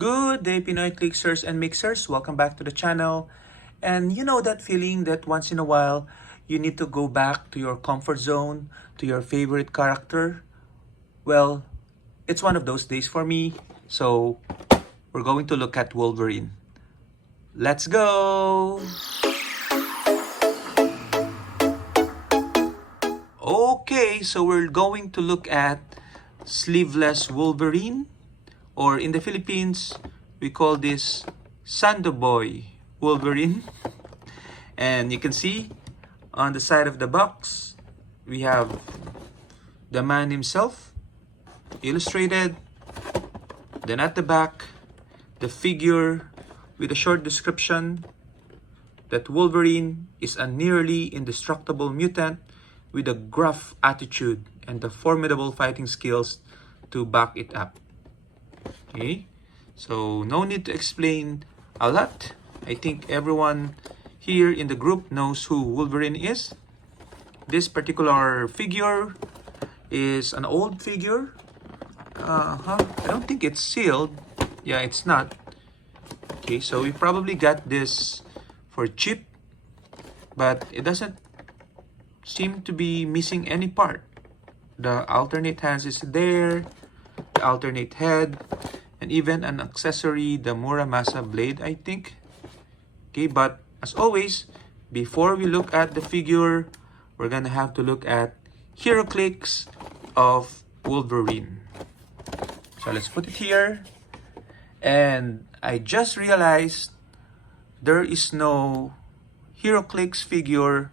Good day, Pinoy Clicksers and Mixers. Welcome back to the channel. And you know that feeling that once in a while, you need to go back to your comfort zone, to your favorite character? Well, it's one of those days for me. So, we're going to look at Wolverine. Let's go! Okay, so we're going to look at sleeveless Wolverine, or in the Philippines, we call this Sando Wolverine. And you can see on the side of the box, we have the man himself, illustrated. Then at the back, the figure with a short description that Wolverine is a nearly indestructible mutant with a gruff attitude and the formidable fighting skills to back it up. Okay, so no need to explain a lot. I think everyone here in the group knows who Wolverine is. This particular figure is an old figure. I don't think it's sealed. Yeah, it's not. Okay, so we probably got this for cheap, but it doesn't seem to be missing any part. The alternate hands is there, the alternate head, and even an accessory, the Muramasa blade, I think. Okay, but as always, before we look at the figure, we're gonna have to look at Heroclix of Wolverine. So let's put it here. And I just realized there is no Heroclix figure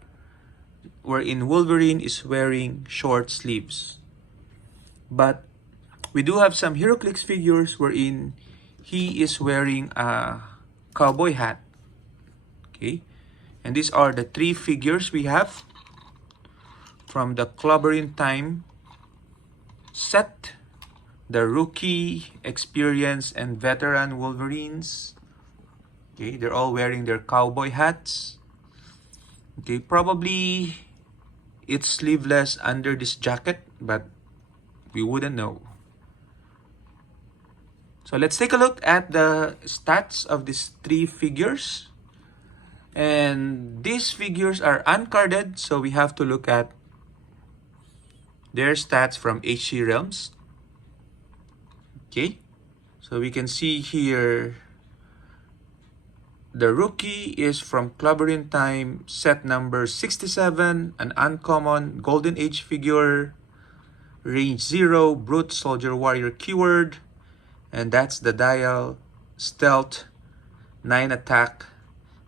wherein Wolverine is wearing short sleeves. But we do have some Heroclix figures wherein he is wearing a cowboy hat. Okay, and these are the three figures we have from the Clobbering Time set. The rookie, experienced, and veteran Wolverines. Okay, they're all wearing their cowboy hats. Okay, probably it's sleeveless under this jacket, but we wouldn't know. So let's take a look at the stats of these three figures. And these figures are uncarded, so we have to look at their stats from HC Realms. Okay, so we can see here the rookie is from Clobbering Time set number 67, an uncommon Golden Age figure, range 0, brute soldier warrior keyword, and that's the dial, stealth, 9 attack,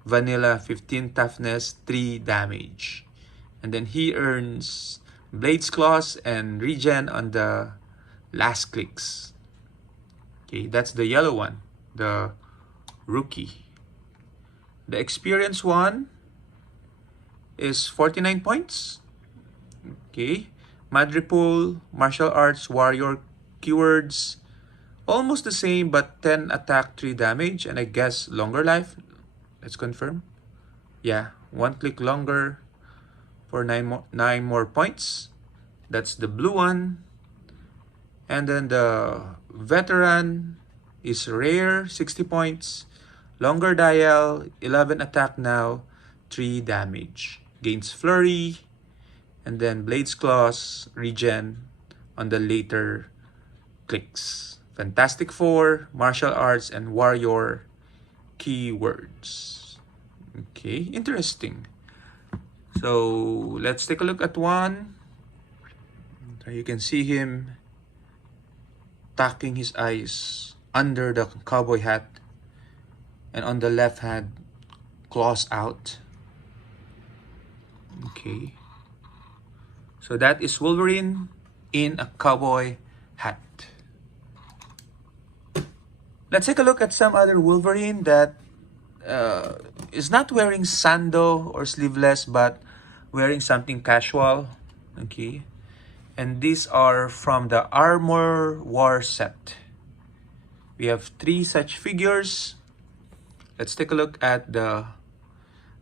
vanilla, 15 toughness, 3 damage. And then he earns Blades Claws and regen on the last clicks. Okay, that's the yellow one, the rookie. The experienced one is 49 points. Okay, Madripool, martial arts, warrior keywords, almost the same, but 10 attack, 3 damage, and I guess longer life. Let's confirm. Yeah, 1 click longer for 9 more points. That's the blue one. And then the veteran is rare, 60 points. Longer dial, 11 attack now, 3 damage. Gains flurry, and then Blades Claws, regen on the later clicks. Fantastic Four, martial arts, and warrior keywords. Okay, interesting. So let's take a look at one. So you can see him tucking his eyes under the cowboy hat, and on the left hand, claws out. Okay, so that is Wolverine in a cowboy hat. Let's take a look at some other Wolverine that is not wearing Sando or sleeveless, but wearing something casual. Okay, and these are from the Armor War set. We have 3 such figures. Let's take a look at the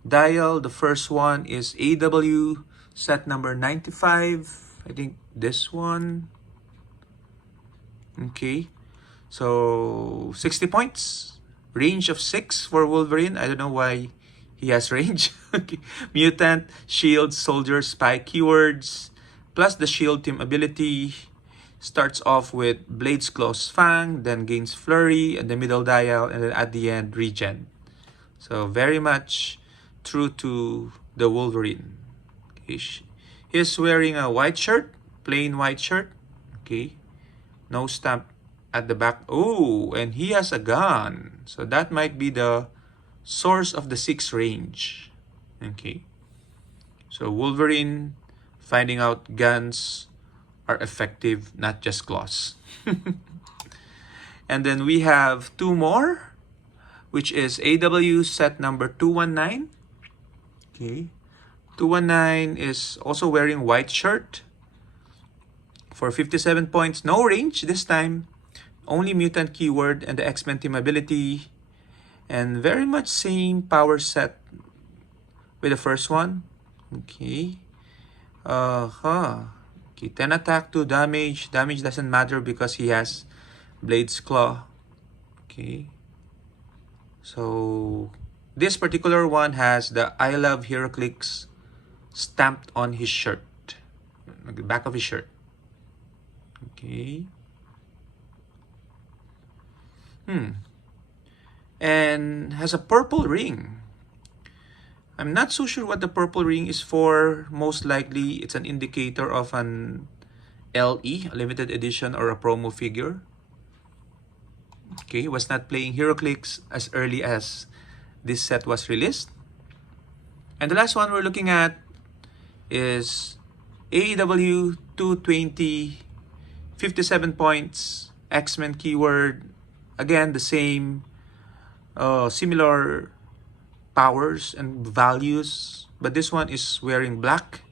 dial. The first one is AW set number 95. I think this one. Okay, So 60 points, range of 6 for Wolverine. I don't know why he has range. Okay. Mutant, shield, soldier, spy keywords, plus the shield team ability. Starts off with Blade's Claw's Fang, then gains Flurry and the middle dial, and then at the end, regen. So very much true to the Wolverine. Okay. He's wearing a white shirt, plain white shirt. Okay. No stamp at the back. Oh, and he has a gun. So that might be the source of the 6 range. Okay. So Wolverine finding out guns are effective, not just claws. And then we have 2 more, which is AW set number 219. Okay. 219 is also wearing white shirt for 57 points. No range this time. Only mutant keyword and the X-Men team ability. And very much same power set with the first one. Okay. Okay, 10 attack, 2 damage. Damage doesn't matter because he has Blade's Claw. Okay. So this particular one has the I Love Heroclix stamped on his shirt. The back of his shirt. Okay. And has a purple ring. I'm not so sure what the purple ring is for. Most likely, it's an indicator of an LE, a limited edition, or a promo figure. Okay, was not playing Heroclix as early as this set was released. And the last one we're looking at is AEW 220, 57 points, X-Men keyword. Again, the same, similar powers and values, but this one is wearing black,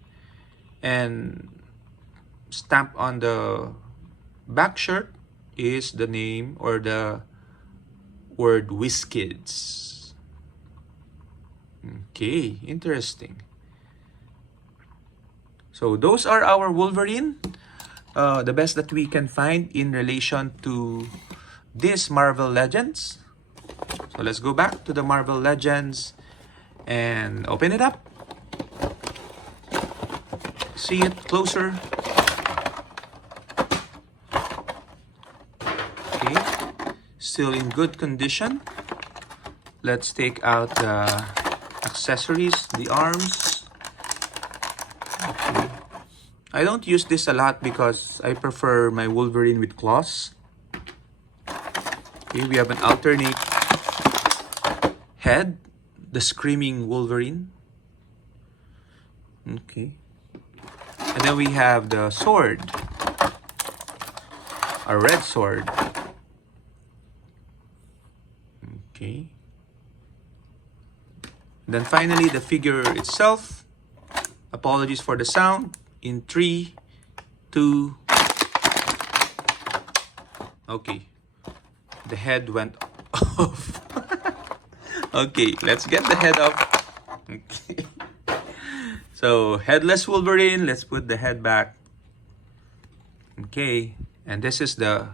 and stamp on the back shirt is the name or the word WizKids. Okay, interesting. So those are our Wolverine, the best that we can find in relation to this Marvel Legends. So let's go back to the Marvel Legends and open it up. See it closer. Okay, still in good condition. Let's take out the accessories, the arms. Okay. I don't use this a lot because I prefer my Wolverine with claws. Okay, we have an alternate head, the Screaming Wolverine. Okay. And then we have the sword, a red sword. Okay. Then finally, the figure itself. Apologies for the sound. In 3, 2. Okay. The head went off. Okay, let's get the head up. Okay. So, headless Wolverine. Let's put the head back. Okay. And this is the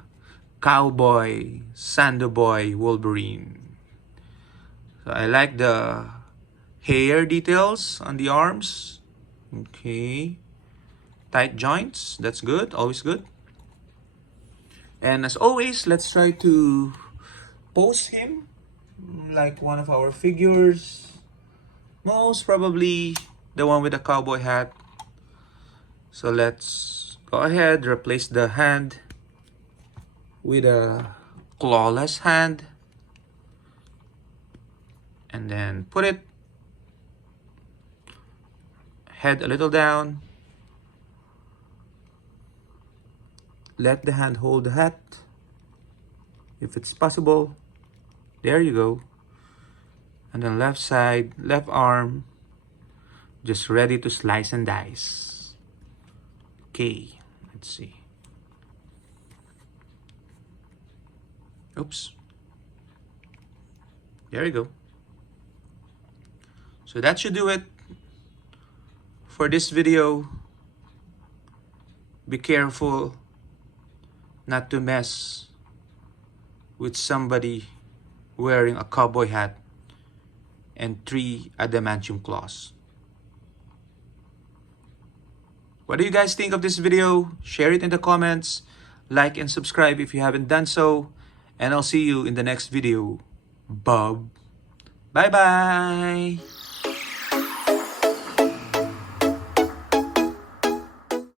Cowboy Sando Boy Wolverine. So, I like the hair details on the arms. Okay. Tight joints. That's good. Always good. And as always, let's try to pose him like one of our figures. Most probably the one with the cowboy hat. So let's go ahead, replace the hand with a clawless hand. And then put it head a little down. Let the hand hold the hat if it's possible. There you go. And then left side, left arm, just ready to slice and dice. Okay, let's see. Oops. There you go. So that should do it for this video. Be careful not to mess with somebody wearing a cowboy hat and 3 adamantium claws. What do you guys think of this video? Share it in the comments. Like and subscribe if you haven't done so. And I'll see you in the next video. Bye-bye.